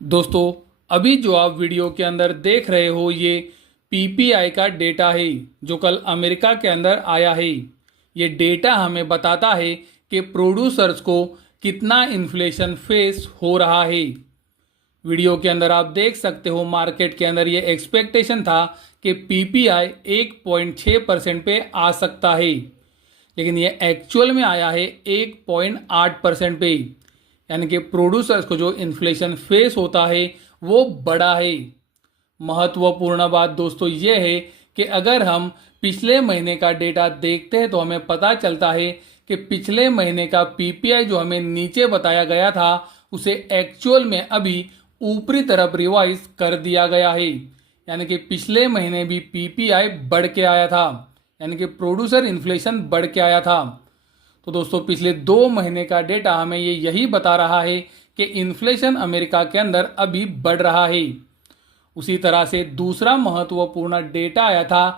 दोस्तों, अभी जो आप वीडियो के अंदर देख रहे हो ये पीपीआई का डेटा है जो कल अमेरिका के अंदर आया है। ये डेटा हमें बताता है कि प्रोड्यूसर्स को कितना इन्फ्लेशन फेस हो रहा है। वीडियो के अंदर आप देख सकते हो मार्केट के अंदर ये एक्सपेक्टेशन था कि पीपीआई 1.6% पे आ सकता है, लेकिन ये एक्चुअल में आया है 1.8% पे। यानी कि प्रोड्यूसर्स को जो इन्फ्लेशन फेस होता है वो बड़ा है। महत्वपूर्ण बात दोस्तों ये है कि अगर हम पिछले महीने का डेटा देखते हैं तो हमें पता चलता है कि पिछले महीने का पीपीआई जो हमें नीचे बताया गया था उसे एक्चुअल में अभी ऊपरी तरफ रिवाइज कर दिया गया है। यानी कि पिछले महीने भी पीपीआई बढ़ के आया था, यानी कि प्रोड्यूसर इन्फ्लेशन बढ़ के आया था। तो दोस्तों, पिछले 2 महीने का डेटा हमें ये यही बता रहा है कि इन्फ्लेशन अमेरिका के अंदर अभी बढ़ रहा है। उसी तरह से दूसरा महत्वपूर्ण डेटा आया था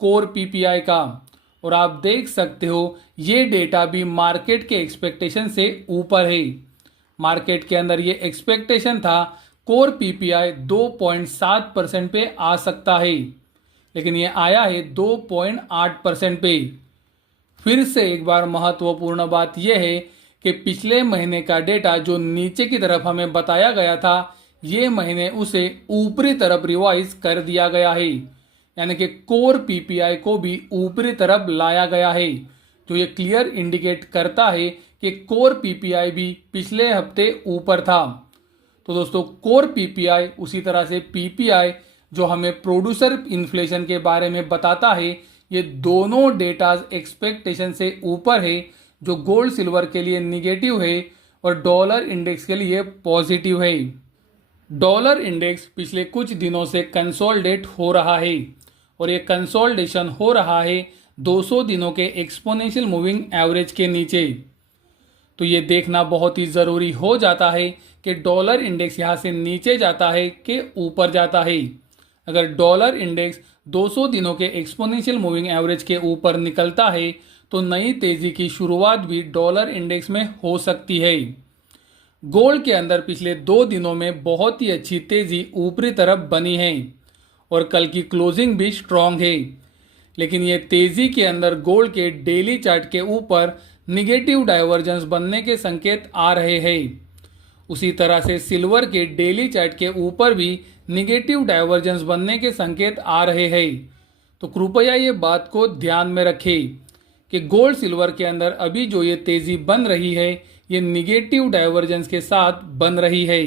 कोर पीपीआई का, और आप देख सकते हो ये डेटा भी मार्केट के एक्सपेक्टेशन से ऊपर है। मार्केट के अंदर ये एक्सपेक्टेशन था कोर पीपीआई 2.7% पे आ सकता है, लेकिन ये आया है 2.8% पे। फिर से एक बार महत्वपूर्ण बात यह है कि पिछले महीने का डेटा जो नीचे की तरफ हमें बताया गया था ये महीने उसे ऊपरी तरफ रिवाइज कर दिया गया है। यानी कि कोर पीपीआई को भी ऊपरी तरफ लाया गया है, जो ये क्लियर इंडिकेट करता है कि कोर पीपीआई भी पिछले हफ्ते ऊपर था। तो दोस्तों, कोर पीपीआई उसी तरह से पीपीआई जो हमें प्रोड्यूसर इन्फ्लेशन के बारे में बताता है, ये दोनों डेटाज एक्सपेक्टेशन से ऊपर है, जो गोल्ड सिल्वर के लिए निगेटिव है और डॉलर इंडेक्स के लिए पॉजिटिव है। डॉलर इंडेक्स पिछले कुछ दिनों से कंसोलिडेट हो रहा है और ये कंसोलिडेशन हो रहा है 200 दिनों के एक्सपोनेंशियल मूविंग एवरेज के नीचे। तो ये देखना बहुत ही ज़रूरी हो जाता है कि डॉलर इंडेक्स यहाँ से नीचे जाता है कि ऊपर जाता है। अगर डॉलर इंडेक्स 200 दिनों के एक्सपोनेंशियल मूविंग एवरेज के ऊपर निकलता है तो नई तेज़ी की शुरुआत भी डॉलर इंडेक्स में हो सकती है। गोल्ड के अंदर पिछले 2 दिनों में बहुत ही अच्छी तेज़ी ऊपरी तरफ बनी है और कल की क्लोजिंग भी स्ट्रॉन्ग है, लेकिन ये तेज़ी के अंदर गोल्ड के डेली चार्ट के ऊपर निगेटिव डाइवर्जेंस बनने के संकेत आ रहे हैं। उसी तरह से सिल्वर के डेली चार्ट के ऊपर भी निगेटिव डाइवर्जेंस बनने के संकेत आ रहे हैं। तो कृपया ये बात को ध्यान में रखें कि गोल्ड सिल्वर के अंदर अभी जो ये तेज़ी बन रही है ये निगेटिव डाइवर्जेंस के साथ बन रही है।